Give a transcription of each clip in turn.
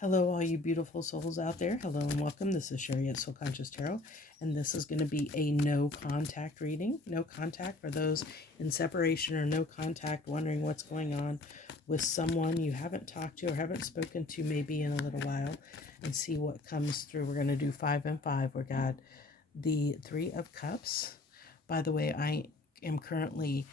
Hello, all you beautiful souls out there. Hello and welcome. This is Sherry at Soul Conscious Tarot, and this is going to be a no contact reading. No contact for those in separation or no contact, wondering what's going on with someone you haven't talked to or haven't spoken to maybe in a little while, and see what comes through. We're going to do 5 and 5. We got the Three of Cups. By the way, I am currently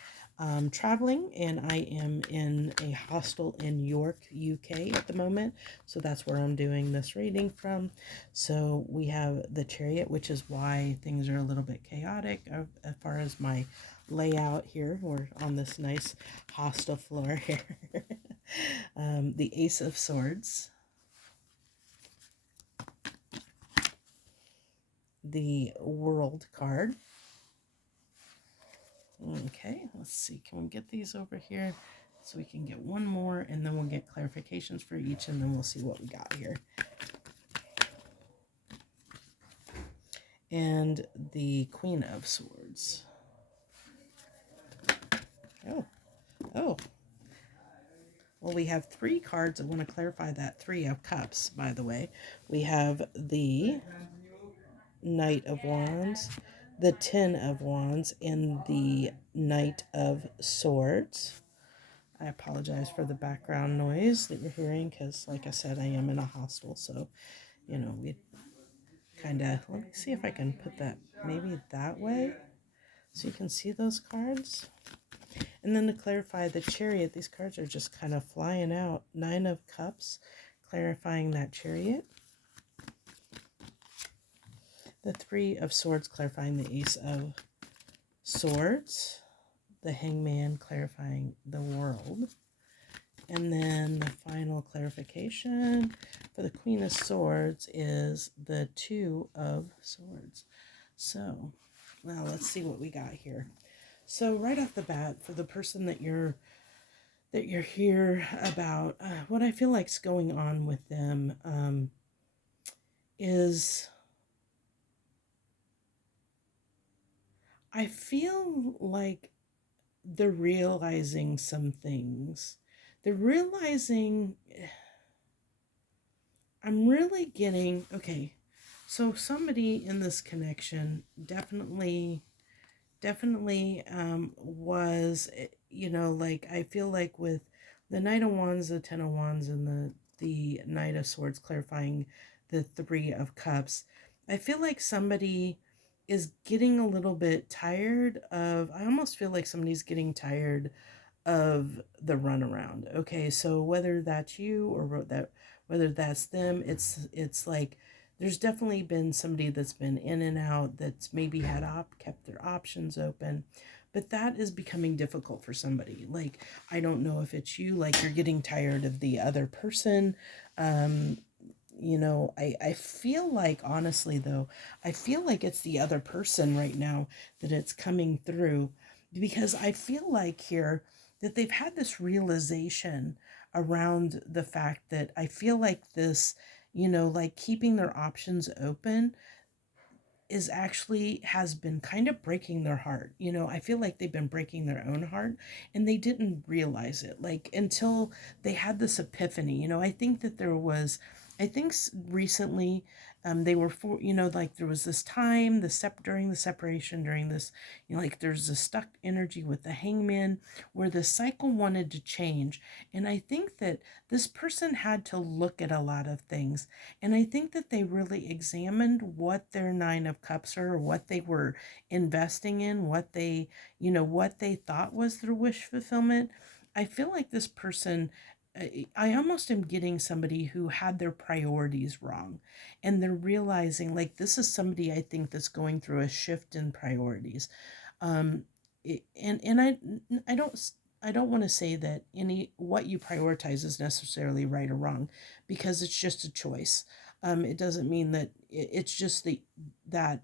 traveling, and I am in a hostel in York, UK at the moment. So that's where I'm doing this reading from. So we have the Chariot, which is why things are a little bit chaotic as far as my layout here. We're on this nice hostel floor here. The Ace of Swords, the World card. Okay, let's see. Can we get these over here so we can get one more, and then we'll get clarifications for each, and then we'll see what we got here. And the Queen of Swords. Oh. Well, we have 3 cards. I want to clarify that. 3 of Cups, by the way. We have the Knight of Wands, the Ten of Wands, and the Knight of Swords. I apologize for the background noise that you're hearing because, like I said, I am in a hostel. So, we kind of, let me see if I can put that maybe that way so you can see those cards. And then to clarify the Chariot, these cards are just kind of flying out. 9 of Cups, clarifying that Chariot. The 3 of Swords, clarifying the Ace of Swords. The Hangman, clarifying the World. And then the final clarification for the Queen of Swords is the 2 of Swords. So, now let's see what we got here. So right off the bat, for the person that you're here about, what I feel like's going on with them is I feel like they're realizing some things. They're realizing, I'm really getting, okay, so somebody in this connection definitely was, like, I feel like with the Knight of Wands, the Ten of Wands, and the Knight of Swords, clarifying the 3 of Cups, I feel like somebody is getting a little bit tired of, I almost feel like somebody's getting tired of the runaround. Okay, so whether that's you or whether that's them, it's like there's definitely been somebody that's been in and out, that's maybe had kept their options open, but that is becoming difficult for somebody. Like, I don't know if it's you, like you're getting tired of the other person. I feel like, honestly though, I feel like it's the other person right now that it's coming through, because I feel like here that they've had this realization around the fact that I feel like this, like keeping their options open is actually has been kind of breaking their heart. I feel like they've been breaking their own heart, and they didn't realize it, like, until they had this epiphany. I think that I think recently, they were for, like there was this time, during the separation, during this, like there's a stuck energy with the Hangman where the cycle wanted to change. And I think that this person had to look at a lot of things. And I think that they really examined what their 9 of Cups are, or what they were investing in, what they thought was their wish fulfillment. I feel like this person, I almost am getting somebody who had their priorities wrong, and they're realizing, like, this is somebody I think that's going through a shift in priorities. Um, and I don't want to say that what you prioritize is necessarily right or wrong, because it's just a choice. It doesn't mean that it's just that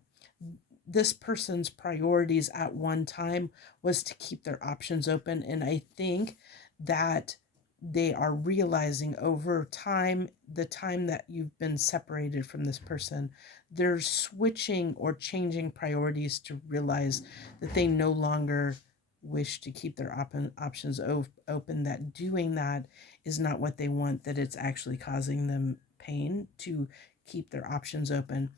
this person's priorities at one time was to keep their options open. And I think that they are realizing over time, the time that you've been separated from this person, they're switching or changing priorities to realize that they no longer wish to keep their options open, that doing that is not what they want, that it's actually causing them pain to keep their options open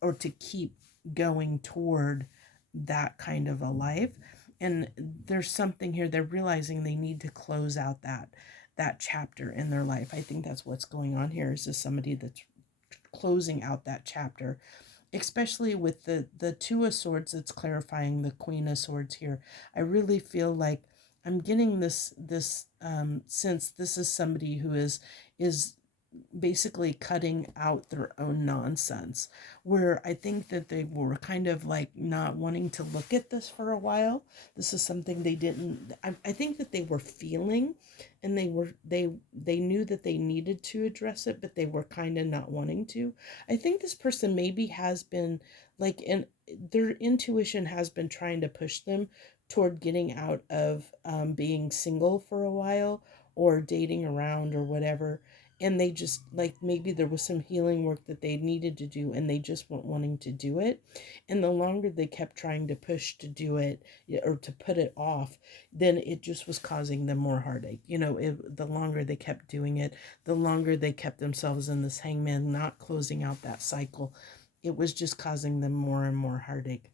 or to keep going toward that kind of a life. And there's something here, they're realizing they need to close out that chapter in their life. I think that's what's going on here, is this somebody that's closing out that chapter, especially with the two of swords that's clarifying the queen of swords here. I really feel like I'm getting this sense this is somebody who is basically cutting out their own nonsense, where I think that they were kind of like not wanting to look at this for a while. This is something they didn't, I think that they were feeling, and they knew that they needed to address it, but they were kind of not wanting to. I think this person maybe has been like, and their intuition has been trying to push them toward getting out of being single for a while, or dating around or whatever. And they just, like, maybe there was some healing work that they needed to do and they just weren't wanting to do it. And the longer they kept trying to push to do it, or to put it off, then it just was causing them more heartache. The longer they kept doing it, the longer they kept themselves in this hangman, not closing out that cycle, it was just causing them more and more heartache.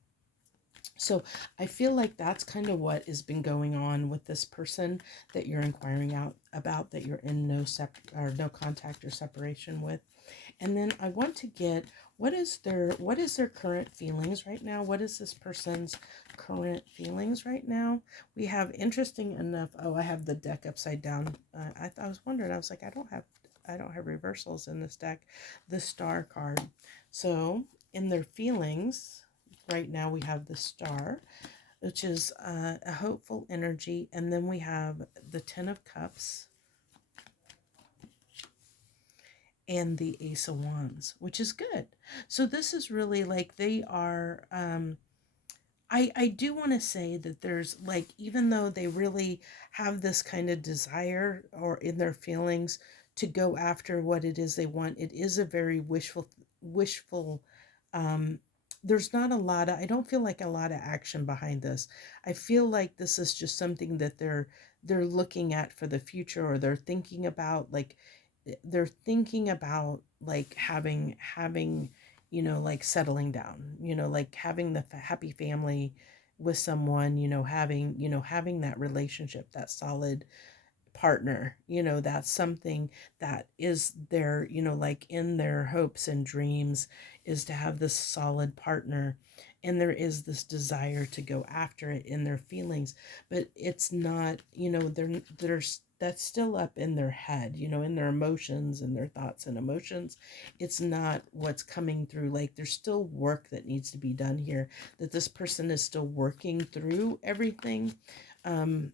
So I feel like that's kind of what has been going on with this person that you're inquiring out about, that you're in no contact or separation with. And then I want to get, what is their current feelings right now? What is this person's current feelings right now? We have, interesting enough, oh, I have the deck upside down. I was wondering, I was like, I don't have reversals in this deck. The Star card. So in their feelings right now, we have the Star, which is a hopeful energy, and then we have the Ten of Cups and the Ace of Wands, which is good. So this is really like they are, I do want to say that there's like, even though they really have this kind of desire or in their feelings to go after what it is they want, it is a very wishful, um, there's not a lot of, I don't feel like a lot of action behind this. I feel like this is just something that they're looking at for the future, or they're thinking about like having like settling down, like having the happy family with someone, having that relationship, that solid partner. That's something that is their, like in their hopes and dreams, is to have this solid partner. And there is this desire to go after it in their feelings, but it's not, that's still up in their head, in their emotions and their thoughts and emotions. It's not what's coming through. Like, there's still work that needs to be done here, that this person is still working through everything. And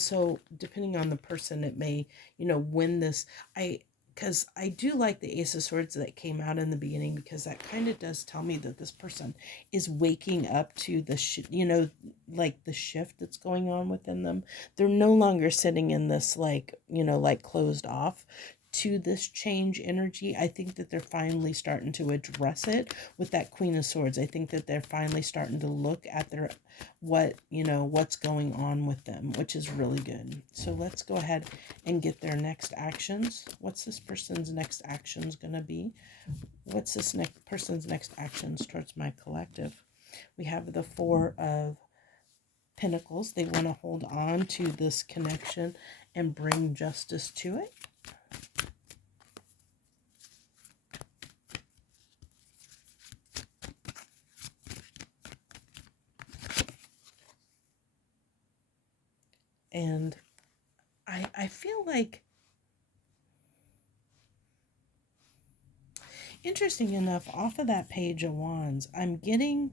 so depending on the person, it may, win this. Because I do like the Ace of Swords that came out in the beginning, because that kind of does tell me that this person is waking up to like the shift that's going on within them. They're no longer sitting in this, like, like closed off to this change energy. I think that they're finally starting to address it with that Queen of Swords. I think that they're finally starting to look at what's going on with them, which is really good. So let's go ahead and get their next actions. What's this person's next actions going to be? What's this next person's next actions towards my collective? We have the Four of Pentacles. They want to hold on to this connection and bring justice to it. And I feel like, interesting enough, off of that Page of Wands, I'm getting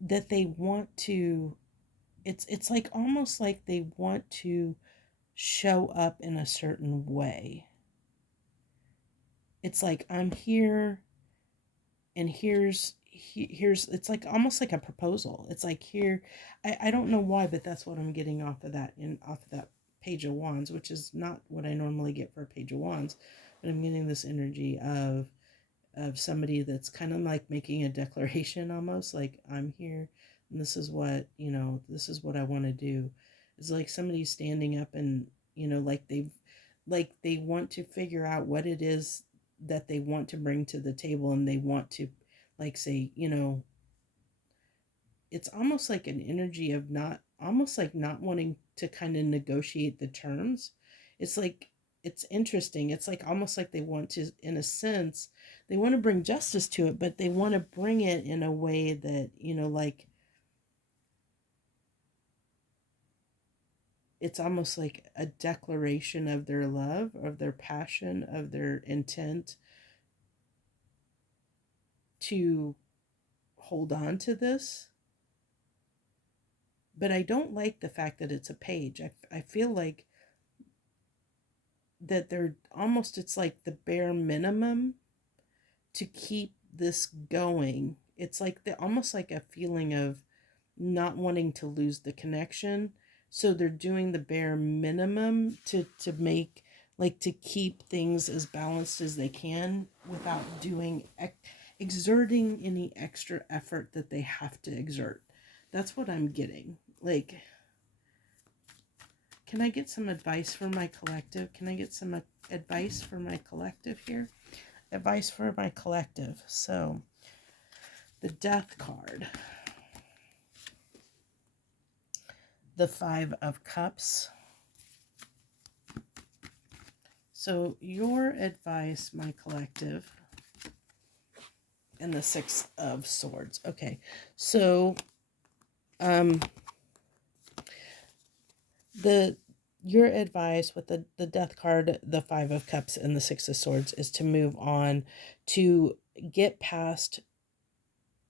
that they want to, it's like almost like they want to show up in a certain way. It's like, I'm here, and here's it's like almost like a proposal. It's like, here, I don't know why, but that's what I'm getting off of that Page of Wands, which is not what I normally get for a Page of Wands. But I'm getting this energy of somebody that's kind of like making a declaration, almost like, I'm here, and this is what I want to do. It's like somebody standing up, and like like they want to figure out what it is that they want to bring to the table, and they want to, like, say, it's almost like an energy of not, almost like not wanting to kind of negotiate the terms. It's like, it's interesting. It's like almost like they want to, in a sense, they want to bring justice to it, but they want to bring it in a way that, like, it's almost like a declaration of their love, of their passion, of their intent to hold on to this. But I don't like the fact that it's a page. I feel like that they're almost, it's like the bare minimum to keep this going. It's like the, almost like a feeling of not wanting to lose the connection. So they're doing the bare minimum to make, like, to keep things as balanced as they can without doing exerting any extra effort that they have to exert. That's what I'm getting. Like, can I get some advice for my collective? Can I get some advice for my collective here? Advice for my collective. So, the Death card, the Five of Cups. So, your advice, my collective, and the Six of Swords. Okay, so, the your advice with the Death card, the Five of Cups, and the Six of Swords is to move on, to get past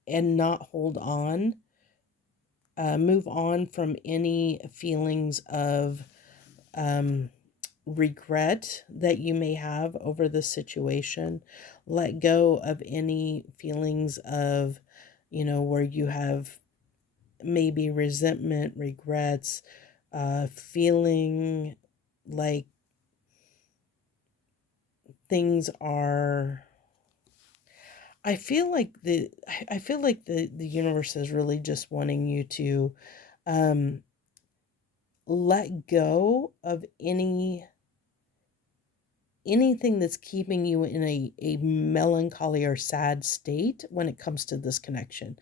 and not hold on. Move on from any feelings of regret that you may have over the situation. Let go of any feelings of, where you have maybe resentment, regrets, feeling like things are, I feel like the universe is really just wanting you to um let go of anything that's keeping you in a melancholy or sad state when it comes to this connection.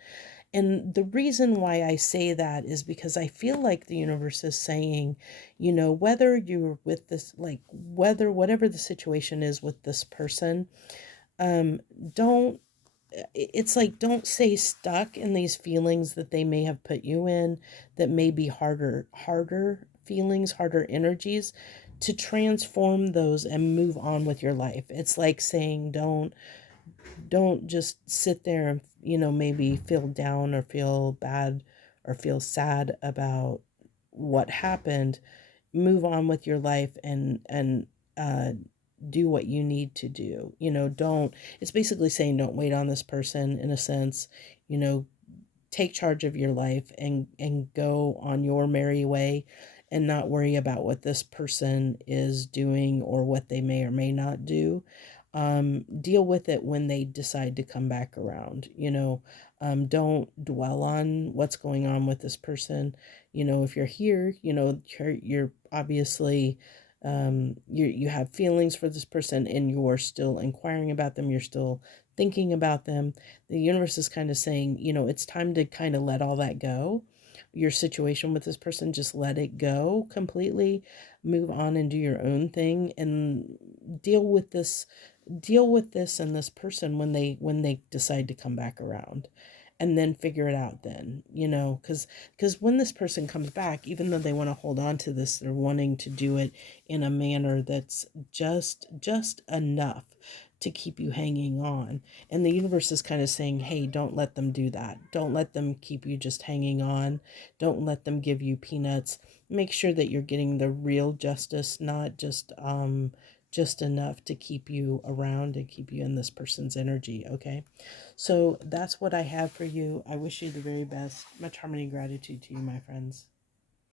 And the reason why I say that is because I feel like the universe is saying, whether you're with this, like, whether whatever the situation is with this person, um, don't, it's like, don't stay stuck in these feelings that they may have put you in, that may be harder feelings, harder energies, to transform those and move on with your life. It's like saying, don't just sit there and, maybe feel down or feel bad or feel sad about what happened. Move on with your life, and uh do what you need to do. Don't, it's basically saying, don't wait on this person, in a sense. you know Take charge of your life, and go on your merry way, and not worry about what this person is doing or what they may or may not do. Deal with it when they decide to come back around. Don't dwell on what's going on with this person. If you're here, you're obviously, you have feelings for this person, and you're still inquiring about them, you're still thinking about them. The universe is kind of saying, it's time to kind of let all that go. Your situation with this person, just let it go completely. Move on and do your own thing, and deal with this and this person when they decide to come back around, and then figure it out then. Because when this person comes back, even though they want to hold on to this, they're wanting to do it in a manner that's just enough to keep you hanging on. And the universe is kind of saying, hey, don't let them do that. Don't let them keep you just hanging on. Don't let them give you peanuts. Make sure that you're getting the real justice, not just enough to keep you around and keep you in this person's energy. Okay, so that's what I have for you. I wish you the very best. Much harmony and gratitude to you, my friends.